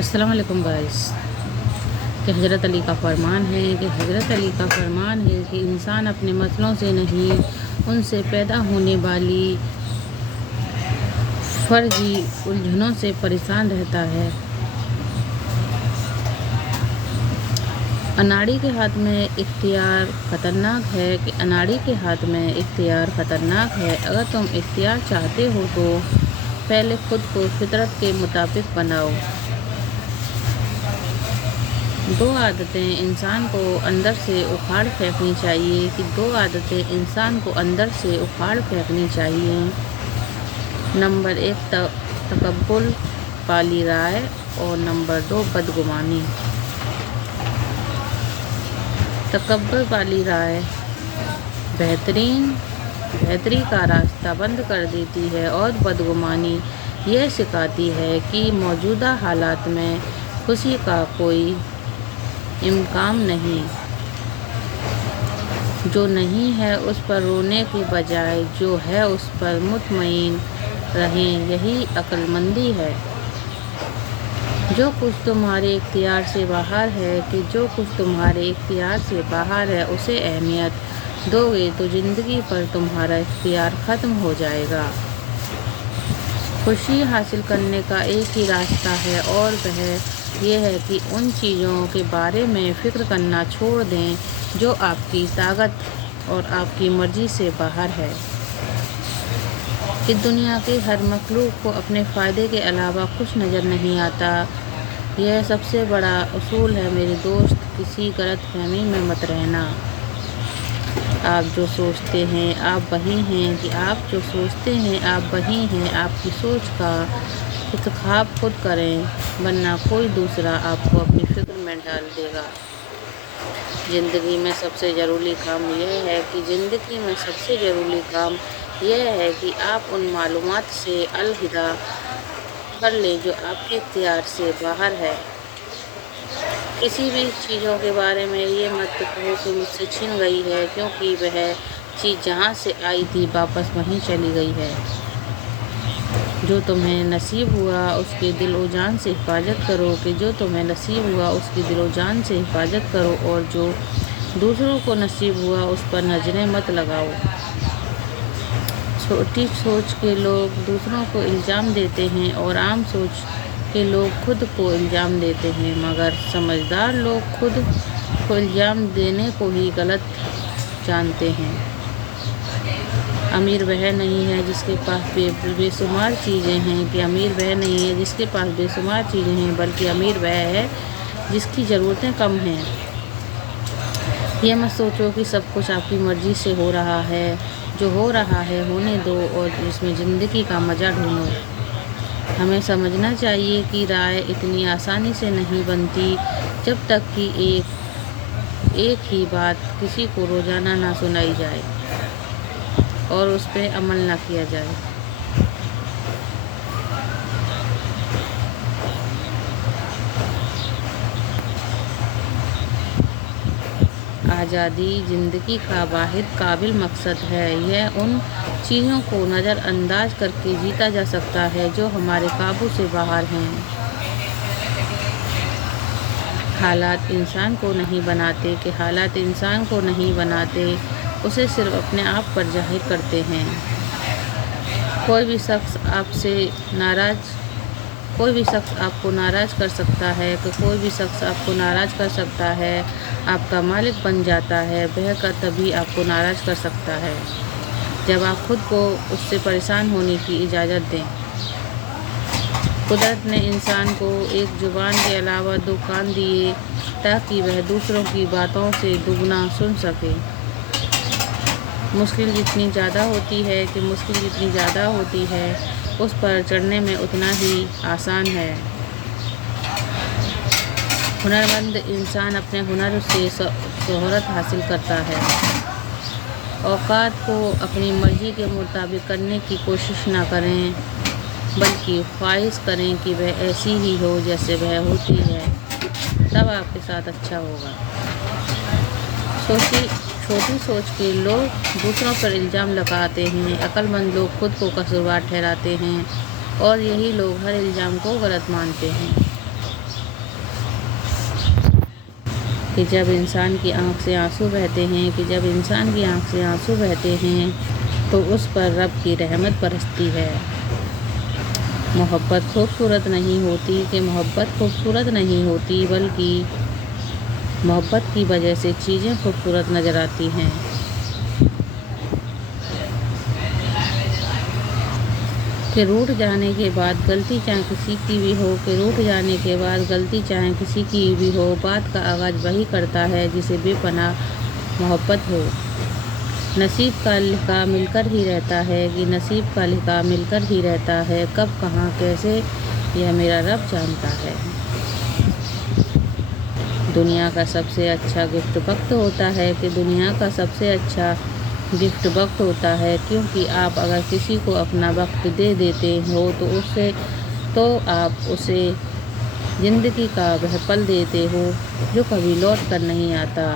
السلام علیکم گائز کہ حضرت علی کا فرمان ہے کہ انسان اپنے مسئلوں سے نہیں ان سے پیدا ہونے والی فرضی الجھنوں سے پریشان رہتا ہے۔ اناڑی کے ہاتھ میں اختیار خطرناک ہے اگر تم اختیار چاہتے ہو تو پہلے خود کو فطرت کے مطابق بناؤ۔ دو عادتیں انسان کو اندر سے اکھاڑ پھینکنی چاہیے۔ نمبر 1 تکبر والی رائے اور نمبر 2 بدگمانی۔ تکبر والی رائے بہتری کا راستہ بند کر دیتی ہے اور بدگمانی یہ سکھاتی ہے کہ موجودہ حالات میں خوشی کا کوئی امکان نہیں۔ جو نہیں ہے اس پر رونے کی بجائے جو ہے اس پر مطمئن رہیں، یہی عقل مندی ہے۔ جو کچھ تمہارے اختیار سے باہر ہے اسے اہمیت دو گے تو زندگی پر تمہارا اختیار ختم ہو جائے گا۔ خوشی حاصل کرنے کا ایک ہی راستہ ہے اور وہ یہ ہے کہ ان چیزوں کے بارے میں فکر کرنا چھوڑ دیں جو آپ کی طاقت اور آپ کی مرضی سے باہر ہے۔ کہ دنیا کی ہر مخلوق کو اپنے فائدے کے علاوہ کچھ نظر نہیں آتا، یہ سب سے بڑا اصول ہے۔ میرے دوست، کسی غلط فہمی میں مت رہنا۔ آپ جو سوچتے ہیں آپ وہی ہیں۔ آپ کی سوچ کا انتخاب خود کریں ورنہ کوئی دوسرا آپ کو اپنی فکر میں ڈال دے گا۔ زندگی میں سب سے ضروری کام یہ ہے کہ آپ ان معلومات سے علیحدہ کر لیں جو آپ کے اختیار سے باہر ہے۔ کسی بھی چیزوں کے بارے میں یہ مت کہو کہ مجھ سے چھن گئی ہے، کیونکہ وہ چیز جہاں سے آئی تھی واپس وہیں چلی گئی ہے۔ جو تمہیں نصیب ہوا اس کی دل و جان سے حفاظت کرو اور جو دوسروں کو نصیب ہوا اس پر نظریں مت لگاؤ۔ چھوٹی سوچ کے لوگ دوسروں کو الزام دیتے ہیں اور عام سوچ کے لوگ خود کو الزام دیتے ہیں، مگر سمجھدار لوگ خود کو الزام دینے کو ہی غلط جانتے ہیں۔ امیر وہ نہیں ہے جس کے پاس بے شمار چیزیں ہیں، بلکہ امیر وہ ہے جس کی ضرورتیں کم ہیں۔ یہ مت سوچو کہ سب کچھ آپ کی مرضی سے ہو رہا ہے۔ جو ہو رہا ہے ہونے دو اور اس میں زندگی کا مزہ ڈھونڈو۔ ہمیں سمجھنا چاہیے کہ رائے اتنی آسانی سے نہیں بنتی جب تک کہ ایک ہی بات کسی کو روزانہ نہ سنائی جائے اور اس پہ عمل نہ کیا جائے۔ آزادی زندگی کا واحد قابل مقصد ہے۔ یہ ان چیزوں کو نظر انداز کر کے جیتا جا سکتا ہے جو ہمارے قابو سے باہر ہیں۔ حالات انسان کو نہیں بناتے، اسے صرف اپنے آپ پر ظاہر کرتے ہیں۔ کوئی بھی شخص آپ کو ناراض کر سکتا ہے، آپ کا مالک بن جاتا ہے، تبھی آپ کو ناراض کر سکتا ہے جب آپ خود کو اس سے پریشان ہونے کی اجازت دیں۔ قدرت نے انسان کو ایک زبان کے علاوہ 2 کان دیے تاکہ وہ دوسروں کی باتوں سے دوگنا سن سکے۔ مشکل جتنی زیادہ ہوتی ہے اس پر چڑھنے میں اتنا ہی آسان ہے۔ ہنرمند انسان اپنے ہنر سے شہرت حاصل کرتا ہے۔ اوقات کو اپنی مرضی کے مطابق کرنے کی کوشش نہ کریں بلکہ خواہش کریں کہ وہ ایسی ہی ہو جیسے وہ ہوتی ہے، تب آپ کے ساتھ اچھا ہوگا۔ چھوٹی سوچ کے لوگ دوسروں پر الزام لگاتے ہیں، عقل مند لوگ خود کو قصوروار ٹھہراتے ہیں اور یہی لوگ ہر الزام کو غلط مانتے ہیں۔ کہ جب انسان کی آنکھ سے آنسو بہتے ہیں تو اس پر رب کی رحمت برستی ہے۔ محبت خوبصورت نہیں ہوتی بلکہ محبت کی وجہ سے چیزیں خوبصورت نظر آتی ہیں۔ کہ روٹھ جانے کے بعد غلطی چاہے کسی کی بھی ہو، بات کا آغاز وہی کرتا ہے جسے بے پناہ محبت ہو۔ نصیب کا لکھا مل کر ہی رہتا ہے، کب کہاں کیسے یہ میرا رب جانتا ہے۔ دنیا کا سب سے اچھا گفٹ وقت ہوتا ہے، کیونکہ آپ اگر کسی کو اپنا وقت دے دیتے ہو تو آپ اسے زندگی کا وہ پل دیتے ہو جو کبھی لوٹ کر نہیں آتا۔